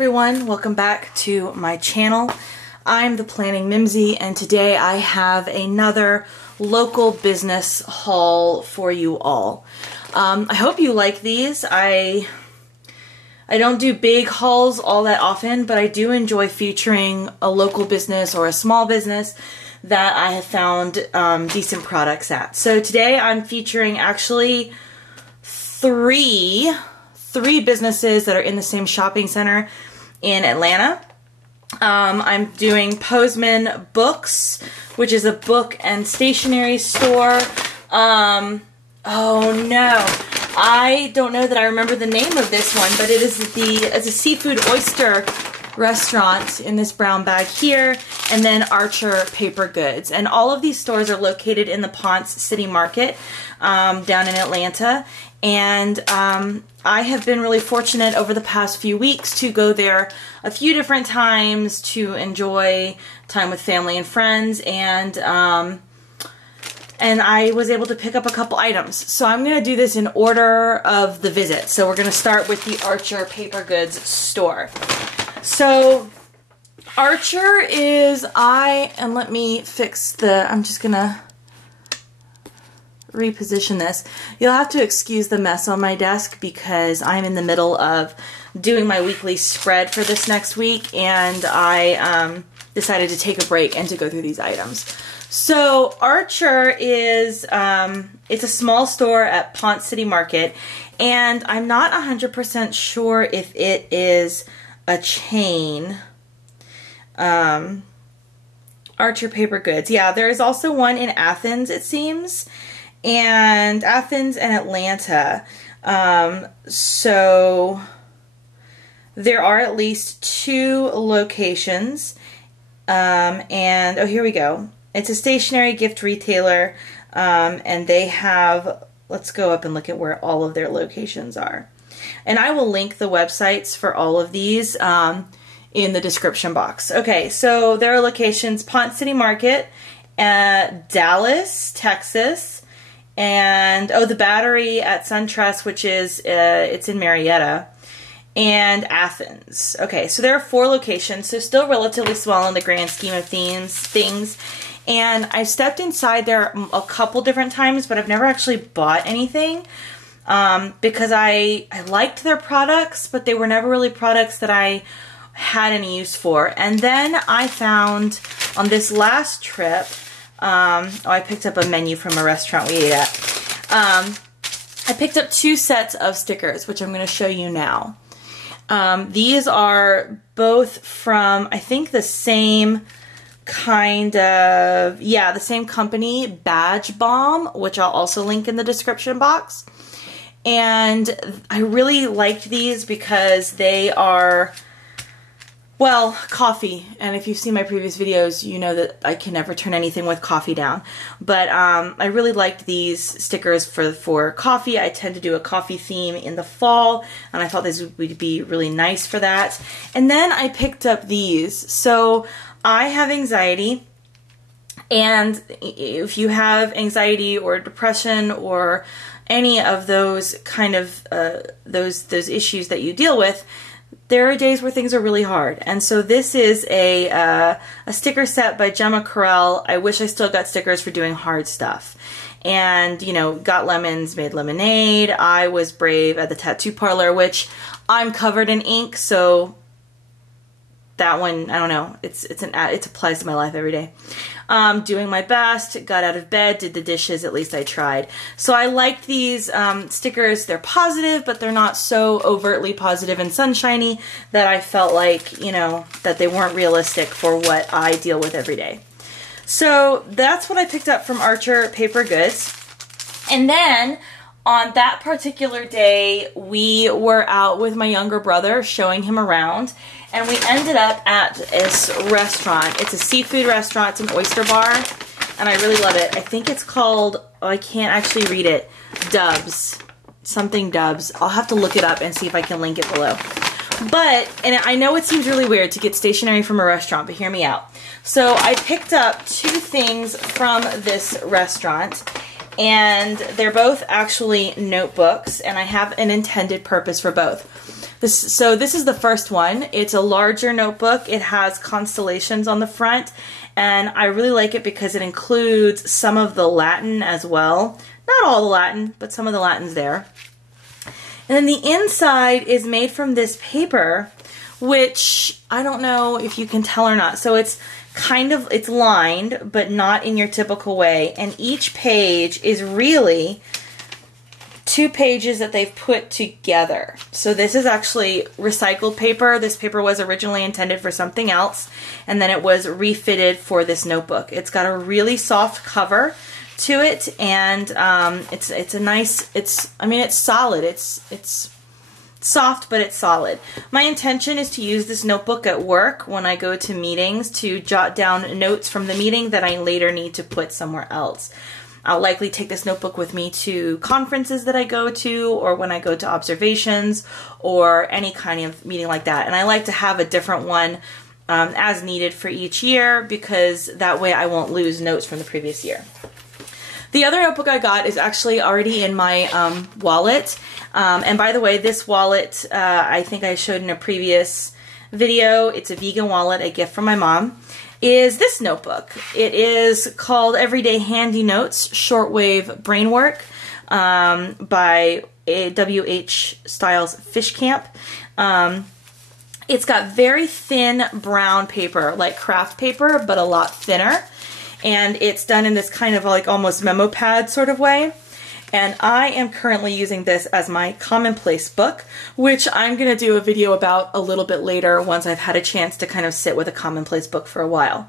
everyone, welcome back to my channel. I'm the Planning Mimsy, and today I have another local business haul for you all. I hope you like these. I don't do big hauls all that often, but I do enjoy featuring a local business or a small business that I have found decent products at. So today I'm featuring actually three businesses that are in the same shopping center in Atlanta. I'm doing Postman Books, which is a book and stationery store. Oh no, I don't know that I remember the name of this one, but it's a seafood oyster restaurant in this brown bag here, and then Archer Paper Goods. And all of these stores are located in the Ponce City Market down in Atlanta. And I have been really fortunate over the past few weeks to go there a few different times to enjoy time with family and friends, and I was able to pick up a couple items. So I'm going to do this in order of the visit. So we're going to start with the Archer Paper Goods store. So Archer is, let me fix I'm just going to reposition this. You'll have to excuse the mess on my desk because I'm in the middle of doing my weekly spread for this next week, and I decided to take a break and to go through these items. So Archer is, it's a small store at Ponce City Market, and I'm not 100% sure if it is a chain. Archer Paper Goods. Yeah, there is also one in Athens, it seems. And Athens and Atlanta. So there are at least 2 locations. And oh, here we go. It's a stationery gift retailer, and they have, let's go up and look at where all of their locations are. And I will link the websites for all of these in the description box. Okay, so there are locations: Ponce City Market, Dallas, Texas, and the Battery at SunTrust, which is it's in Marietta, and Athens. Okay, so there are 4 locations, so still relatively small in the grand scheme of things. And I've stepped inside there a couple different times, but I've never actually bought anything because I liked their products, but they were never really products that I had any use for. And then I found on this last trip, I picked up a menu from a restaurant we ate at. I picked up 2 sets of stickers, which I'm going to show you now. These are both from, I think, the same kind of, the same company, Badge Bomb, which I'll also link in the description box. And I really liked these because they are, well, coffee, and if you've seen my previous videos, you know that I can never turn anything with coffee down. But I really liked these stickers for coffee. I tend to do a coffee theme in the fall, and I thought this would be really nice for that. And then I picked up these. So I have anxiety, and if you have anxiety or depression or any of those kind of those issues that you deal with, there are days where things are really hard. And so this is a sticker set by Gemma Carell. I wish I still got stickers for doing hard stuff. And, you know, got lemons, made lemonade. I was brave at the tattoo parlor, which I'm covered in ink, so that one, I don't know, it applies to my life every day. Doing my best, got out of bed, did the dishes, at least I tried. So I liked these stickers. They're positive, but they're not so overtly positive and sunshiny that I felt like, you know, that they weren't realistic for what I deal with every day. So that's what I picked up from Archer Paper Goods. And then on that particular day, we were out with my younger brother showing him around, and we ended up at this restaurant. It's a seafood restaurant. It's an oyster bar, and I really love it. I think it's called, I can't actually read it, Dubs. Something Dubs. I'll have to look it up and see if I can link it below. But, and I know it seems really weird to get stationery from a restaurant, but hear me out. So I picked up 2 things from this restaurant, and they're both actually notebooks, and I have an intended purpose for both. So this is the first one. It's a larger notebook. It has constellations on the front, and I really like it because it includes some of the Latin as well. Not all the Latin, but some of the Latin's there. And then the inside is made from this paper, which I don't know if you can tell or not. So it's it's lined, but not in your typical way. And each page is really 2 pages that they've put together. So this is actually recycled paper. This paper was originally intended for something else, and then it was refitted for this notebook. It's got a really soft cover to it, and it's a nice, I mean, it's solid. It's soft, but it's solid. My intention is to use this notebook at work when I go to meetings to jot down notes from the meeting that I later need to put somewhere else. I'll likely take this notebook with me to conferences that I go to, or when I go to observations, or any kind of meeting like that. And I like to have a different one as needed for each year, because that way I won't lose notes from the previous year. The other notebook I got is actually already in my wallet. And by the way, this wallet, I think I showed in a previous video, it's a vegan wallet, a gift from my mom, is this notebook. It is called Everyday Handy Notes, Shortwave Brainwork by W.H. Stiles Fish Camp. It's got very thin brown paper, like craft paper, but a lot thinner. And it's done in this kind of like almost memo pad sort of way. And I am currently using this as my commonplace book, which I'm going to do a video about a little bit later once I've had a chance to kind of sit with a commonplace book for a while.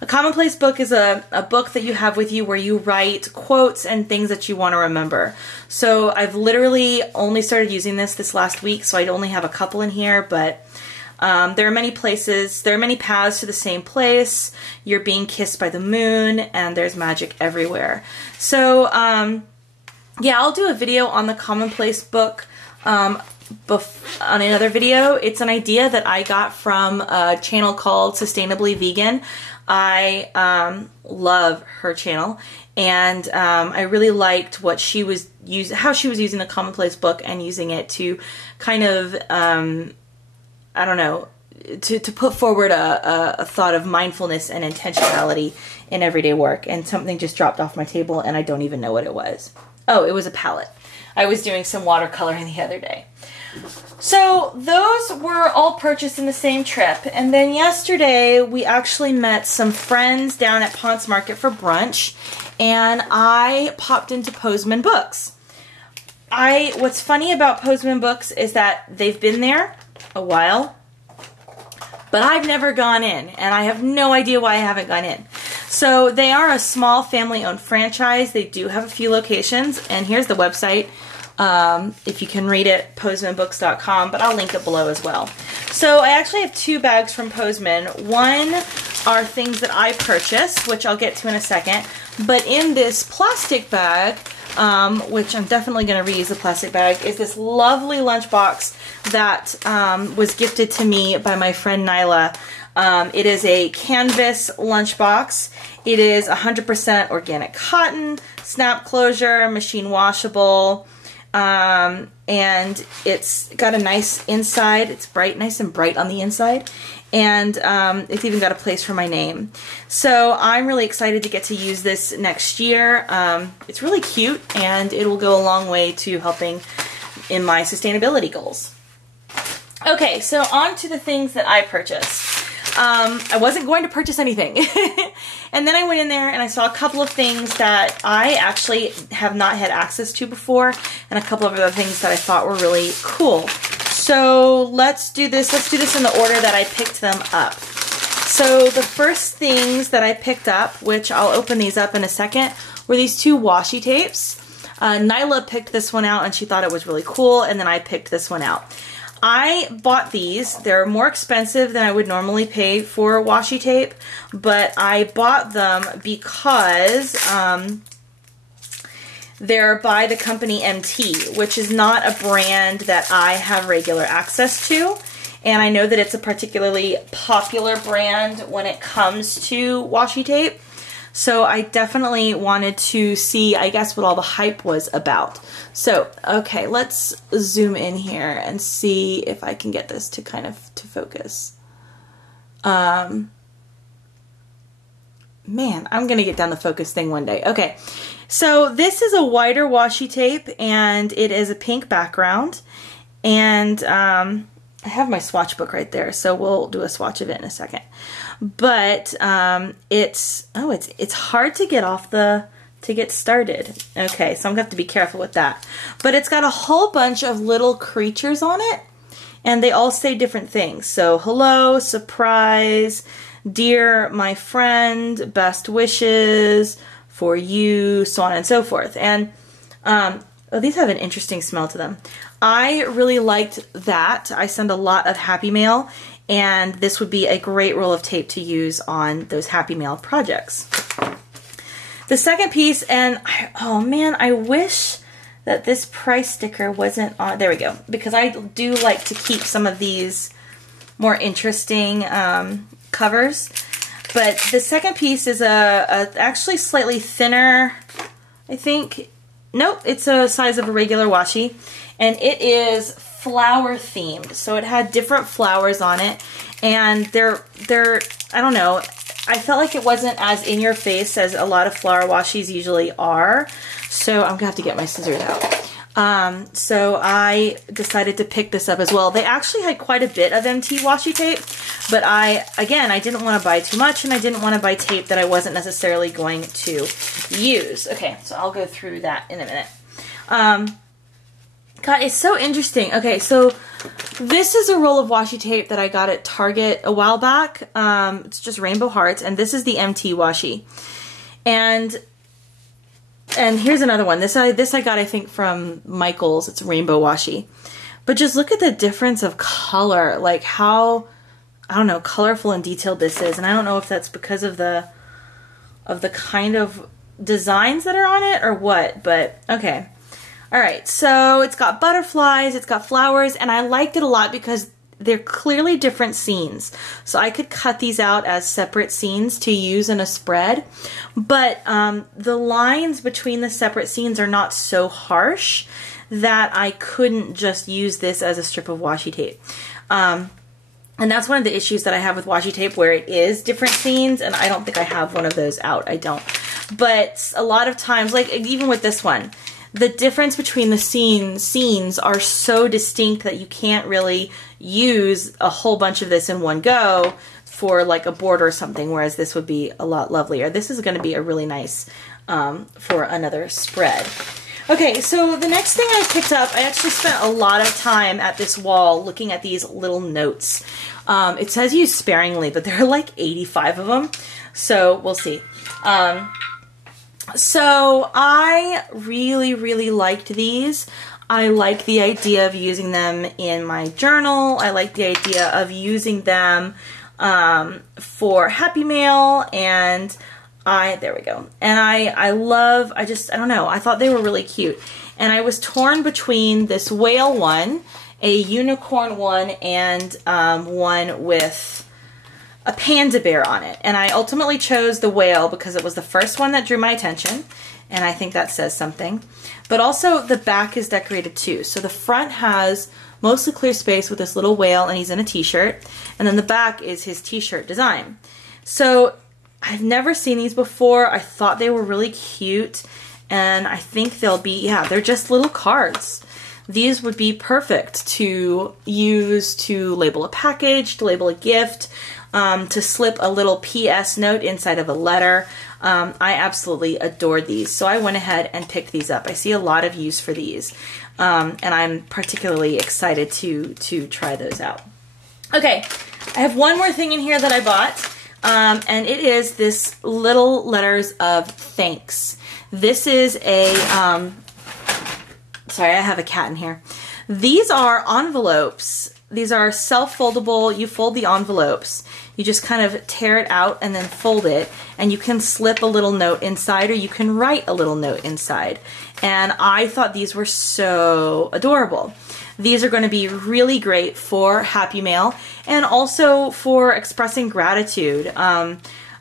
A commonplace book is a book that you have with you where you write quotes and things that you want to remember. So I've literally only started using this last week, so I only have a couple in here, but there are many places, there are many paths to the same place. You're being kissed by the moon, and there's magic everywhere. So, yeah, I'll do a video on the commonplace book on another video. It's an idea that I got from a channel called Sustainably Vegan. I love her channel, and I really liked what she was how she was using the commonplace book and using it to kind of I don't know, to put forward a thought of mindfulness and intentionality in everyday work. And something just dropped off my table, and I don't even know what it was. Oh, it was a palette. I was doing some watercoloring the other day. So those were all purchased in the same trip. And then yesterday, we actually met some friends down at Ponce Market for brunch, and I popped into Postman Books. What's funny about Postman Books is that they've been there a while, but I've never gone in, and I have no idea why I haven't gone in. So they are a small family-owned franchise. They do have a few locations, and here's the website. If you can read it, postmanbooks.com, but I'll link it below as well. So I actually have 2 bags from Postman. One are things that I purchased, which I'll get to in a second, but in this plastic bag, which I'm definitely going to reuse the plastic bag, is this lovely lunchbox that was gifted to me by my friend Nyla. It is a canvas lunchbox. It is 100% organic cotton, snap closure, machine washable, and it's got a nice inside. It's bright, nice and bright on the inside, and it's even got a place for my name. So I'm really excited to get to use this next year. It's really cute, and it will go a long way to helping in my sustainability goals. Okay, so on to the things that I purchased. I wasn't going to purchase anything. And then I went in there and I saw a couple of things that I actually have not had access to before, and a couple of other things that I thought were really cool. So let's do this. Let's do this in the order that I picked them up. So the first things that I picked up, which I'll open these up in a second, were these 2 washi tapes. Nyla picked this one out and she thought it was really cool, and then I picked this one out. I bought these. They're more expensive than I would normally pay for washi tape, but I bought them because they're by the company MT, which is not a brand that I have regular access to, and I know that it's a particularly popular brand when it comes to washi tape. So I definitely wanted to see, I guess, what all the hype was about. So, okay, let's zoom in here and see if I can get this to kind of to focus. Man, I'm going to get down the focus thing one day. Okay, so this is a whiter washi tape, and it is a pink background. And I have my swatch book right there, so we'll do a swatch of it in a second. But it's hard to get off to get started. Okay, so I'm going to have to be careful with that. But it's got a whole bunch of little creatures on it, and they all say different things. So, hello, surprise, dear my friend, best wishes for you, so on and so forth. And oh, these have an interesting smell to them. I really liked that. I send a lot of Happy Mail, and this would be a great roll of tape to use on those Happy Mail projects. The second piece, and oh man, I wish that this price sticker wasn't on. There we go. Because I do like to keep some of these more interesting covers. But the second piece is a actually slightly thinner, I think. Nope, it's a size of a regular washi. And it is flower themed. So it had different flowers on it. And they're I don't know, I felt like it wasn't as in your face as a lot of flower washis usually are. So I'm gonna have to get my scissors out. So I decided to pick this up as well. They actually had quite a bit of MT washi tape, but I didn't want to buy too much, and I didn't want to buy tape that I wasn't necessarily going to use. Okay, so I'll go through that in a minute. God, it's so interesting. Okay, so this is a roll of washi tape that I got at Target a while back. It's just rainbow hearts, and this is the MT washi. And here's another one. This I got, I think, from Michael's. It's rainbow washi. But just look at the difference of color. Like how, I don't know, colorful and detailed this is. And I don't know if that's because of the kind of designs that are on it or what. But okay. Alright, so it's got butterflies, it's got flowers, and I liked it a lot because they're clearly different scenes. So I could cut these out as separate scenes to use in a spread. But the lines between the separate scenes are not so harsh that I couldn't just use this as a strip of washi tape. And that's one of the issues that I have with washi tape, where it is different scenes, and I don't think I have one of those out. I don't. But a lot of times, like even with this one, the difference between the scenes are so distinct that you can't really use a whole bunch of this in one go for like a border or something, whereas this would be a lot lovelier. This is going to be a really nice for another spread. Okay, so the next thing I picked up, I actually spent a lot of time at this wall looking at these little notes. It says use sparingly, but there are like 85 of them, so we'll see. So I really liked these. I like the idea of using them in my journal. I like the idea of using them for Happy Mail, and there we go. And I don't know, I thought they were really cute. And I was torn between this whale one, a unicorn one, and one with a panda bear on it. And I ultimately chose the whale because it was the first one that drew my attention, and I think that says something. But also the back is decorated too. So the front has mostly clear space with this little whale, and he's in a t-shirt, and then the back is his t-shirt design. So I've never seen these before. I thought they were really cute, and I think they'll be, yeah, they're just little cards. These would be perfect to use to label a package, to label a gift, to slip a little PS note inside of a letter. I absolutely adored these, so I went ahead and picked these up. I see a lot of use for these, and I'm particularly excited to try those out. Okay, I have one more thing in here that I bought, and it is this little letters of thanks. This is a, sorry, I have a cat in here. These are envelopes. These are self-foldable. You fold the envelopes. You just kind of tear it out and then fold it, and you can slip a little note inside, or you can write a little note inside. And I thought these were so adorable. These are going to be really great for Happy Mail and also for expressing gratitude.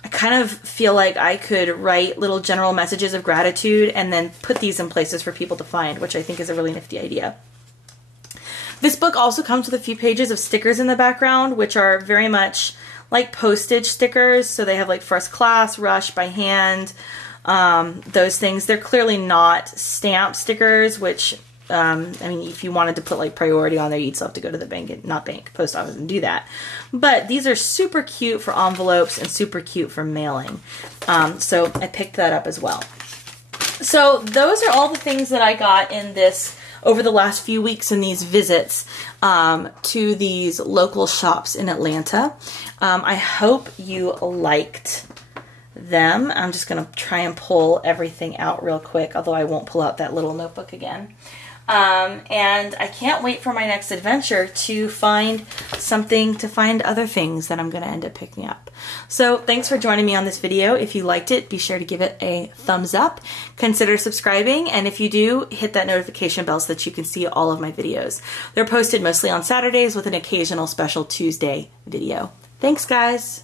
I kind of feel like I could write little general messages of gratitude and then put these in places for people to find, which I think is a really nifty idea. This book also comes with a few pages of stickers in the background, which are very much like postage stickers. So they have like first class, rush, by hand, those things. They're clearly not stamp stickers, which, I mean, if you wanted to put like priority on there, you'd still have to go to the bank, post office and do that. But these are super cute for envelopes and super cute for mailing. So I picked that up as well. So those are all the things that I got in this over the last few weeks in these visits to these local shops in Atlanta. I hope you liked them. I'm just going to try and pull everything out real quick, although I won't pull out that little notebook again. And I can't wait for my next adventure to find other things that I'm going to end up picking up. So thanks for joining me on this video. If you liked it, be sure to give it a thumbs up. Consider subscribing, and if you do, hit that notification bell so that you can see all of my videos. They're posted mostly on Saturdays with an occasional special Tuesday video. Thanks, guys.